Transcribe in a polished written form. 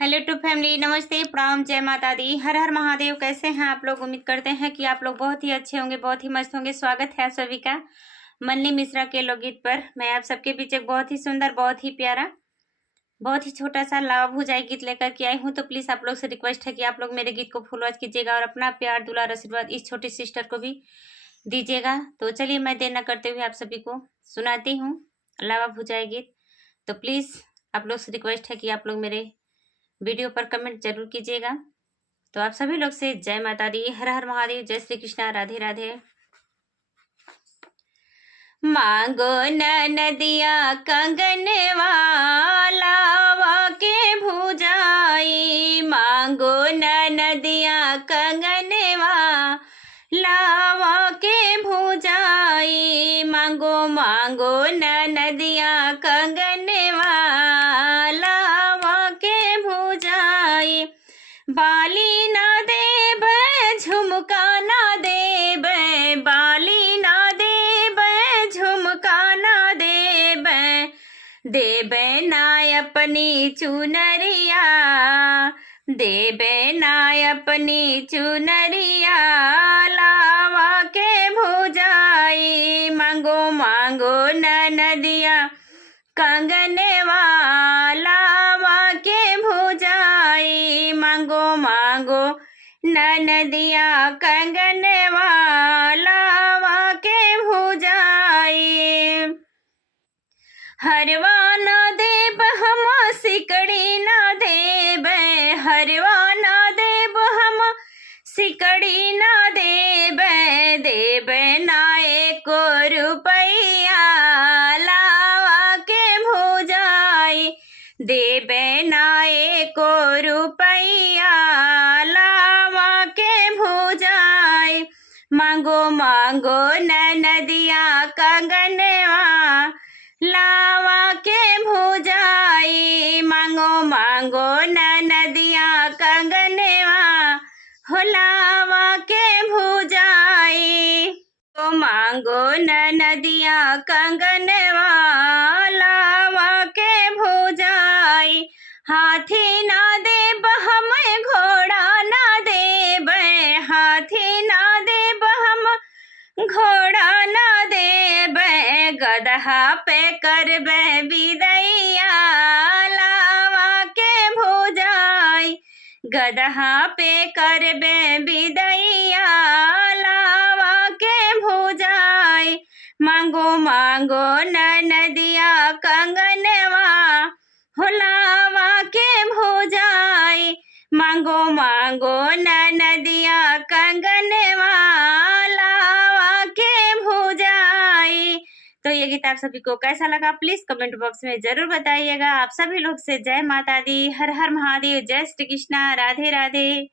Hello to family, नमस्ते, प्रणाम, जय माता दी, हर हर महादेव। कैसे हैं आप लोग? उम्मीद करते हैं कि आप लोग बहुत ही अच्छे होंगे, बहुत ही मस्त होंगे। स्वागत है आप सभी का मन्नी मिश्रा के लोकगीत पर। मैं आप सबके बीच एक बहुत ही सुंदर, बहुत ही प्यारा, बहुत ही छोटा सा लावा भुजाई गीत लेकर के आई हूँ। तो प्लीज़ आप लोग से रिक्वेस्ट है कि आप लोग मेरे गीत को फुल वॉच कीजिएगा और अपना प्यार, दुलार, आशीर्वाद इस छोटी सिस्टर को भी दीजिएगा। तो चलिए मैं देर न करते हुए आप सभी को सुनाती हूँ लावा भुजाई गीत। तो प्लीज़ आप लोग से रिक्वेस्ट है कि आप लोग मेरे वीडियो पर कमेंट जरूर कीजिएगा। तो आप सभी लोग से जय माता दी, हर हर महादेव, जय श्री कृष्णा, राधे राधे। मांगो नदिया कंगनवा लावा के भुजाई, मांगो नदिया कंगनवा लावा के भुजाई, मांगो मांगो नदिया कंगनवा लावा के भुजाई। बाली ना देब झुमका ना देब, बाली ना देब झुमका ना देब, देब ना अपनी चुनरिया, देब ना अपनी चुनरिया लावा के भुजाई। मांगो मांगो नदिया कंगनवा लावा के भुजाई, मांगो मांगो नदिया कंगनवा लावा के भुजाई। हरवा ना देब हम सिकड़ी ना देब, हरवा ना देब हम सिकड़ी ना देब, देब ना एको रुपैया लावा के भुजाई, देब ना एको रुपैया लावा के भुजाई। मांगो मांगो नदिया कंगनवा लावा के भुजाई, मांगो मांगो नदिया कंगनवा हो लावा के भुजाई। तो मांगो नदिया कंगनवा लावा के भुजाई। हाथी ना देब हम घोड़ा ना देब, हाथी ना देब हम घोड़ा ना देब, गदहा पे करबे विदैया लावा के भुजाई, गदहा पे करबे विदैया लावा के भुजाई। मांगो मांगो नदिया कंगनवा हो लावा के भुजाई, मांगो मांगो नदिया कंगनवा लावा के भुजाई। तो ये गीत आप सभी को कैसा लगा प्लीज कमेंट बॉक्स में जरूर बताइएगा। आप सभी लोग से जय माता दी, हर हर महादेव, जय श्री कृष्णा, राधे राधे।